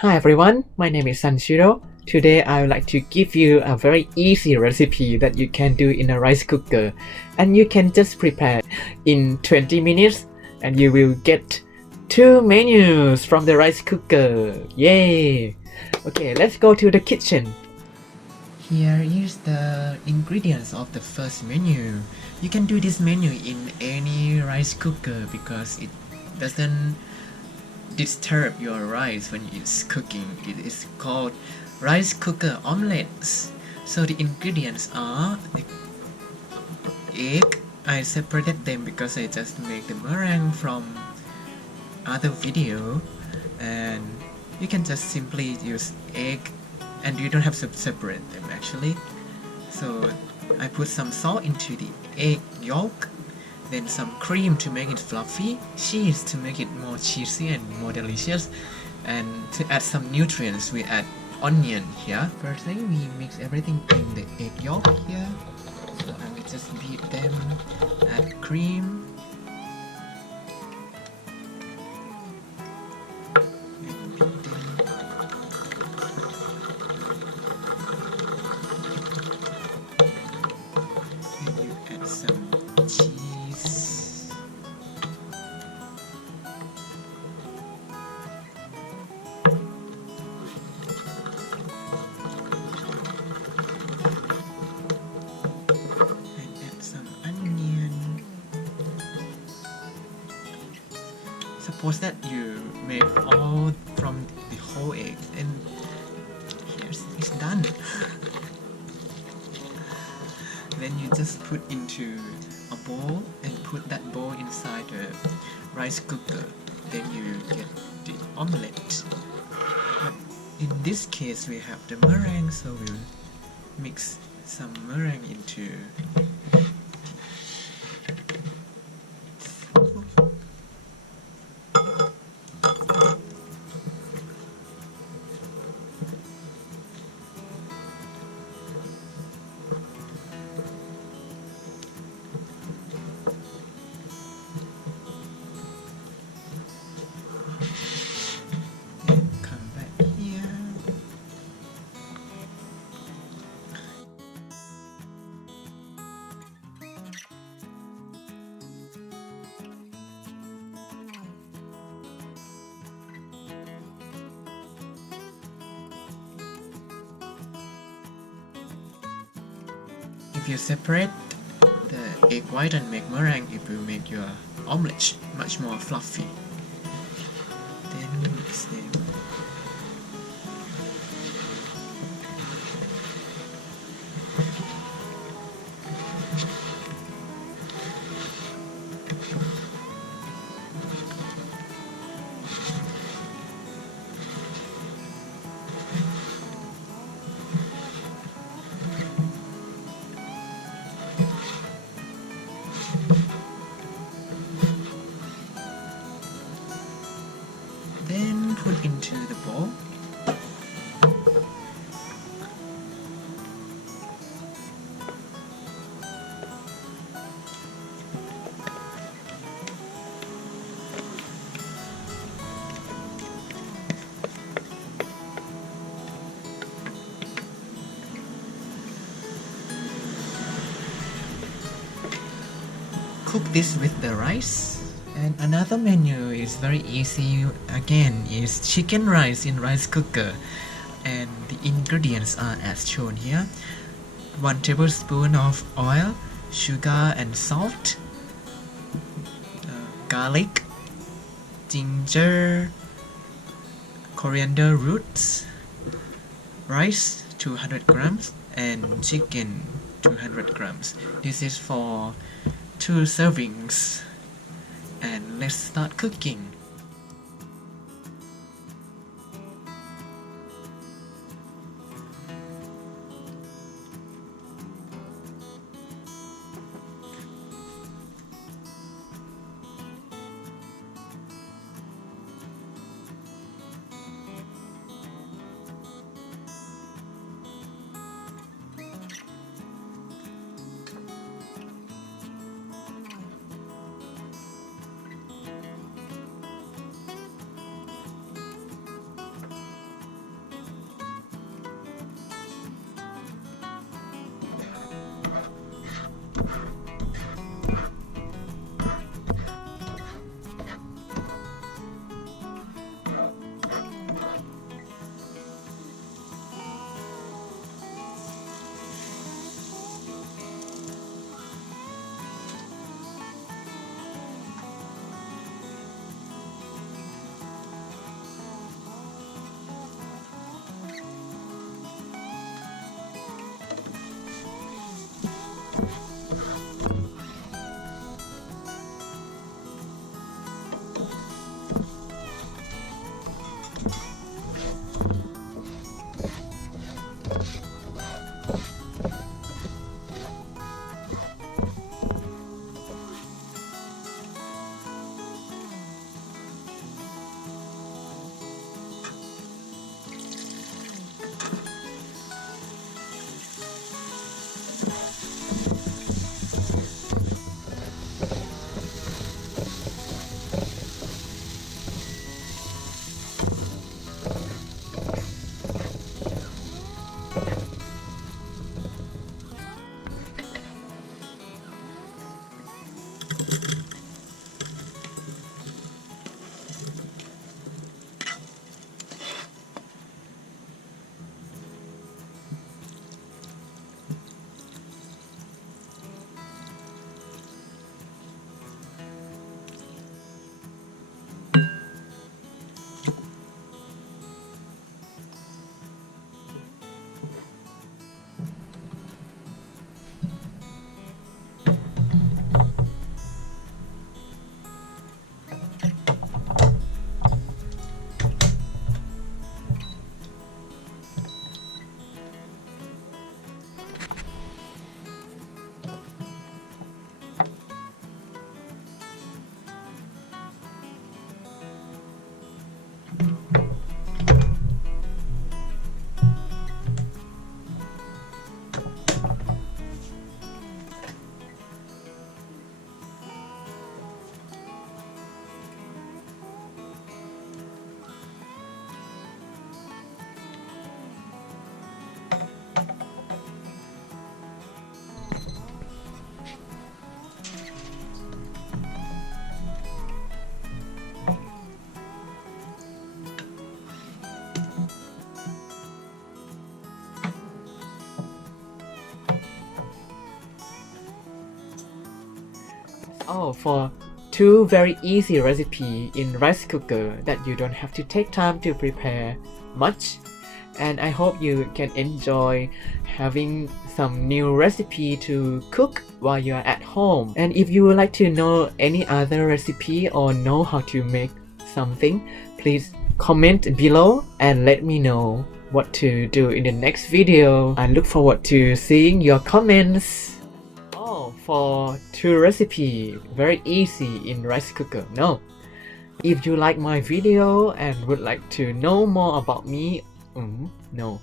Hi everyone, my name is Sanshiro. Today I would like to give you a very easy recipe that you can do in a rice cooker, and you can just prepare in 20 minutes and you will get 2 menus from the rice cooker. Yay! Okay, let's go to the kitchen. Here is the ingredients of the first menu. You can do this menu in any rice cooker because it doesn't disturb your rice when it's cooking. It is called rice cooker omelets. So the ingredients are the egg. I separated them because I just make the meringue from other video, and you can just simply use egg and you don't have to separate them actually. So I put some salt into the egg yolk, then some cream to make it fluffy, cheese to make it more cheesy and more delicious, and to add some nutrients we add onion here. First thing, we mix everything in the egg yolk here. So I will just beat them, add cream, and beat them. Then you add some cheese. And add some onion. Suppose that you make all from the whole egg, and here's it's done. Then you just put into a bowl and put that bowl inside the rice cooker. Then you get the omelette. But in this case we have the meringue, so we'll mix some meringue into come back here. If you separate the egg white and make meringue, it will make your omelette much more fluffy. Then mix them. Then put into the bowl. Cook this with the rice. And another menu is very easy again, is chicken rice in rice cooker. And the ingredients are as shown here. 1 tablespoon of oil, sugar and salt, garlic, ginger, coriander roots, rice 200 grams, and chicken 200 grams. This is for 2 servings. And let's start cooking. Oh, for two very easy recipe in rice cooker that you don't have to take time to prepare much. And I hope you can enjoy having some new recipe to cook while you are at home. And if you would like to know any other recipe or know how to make something, please comment below and let me know what to do in the next video. I look forward to seeing your comments. Oh, for two recipe, very easy in rice cooker. No. If you like my video and would like to know more about me, no.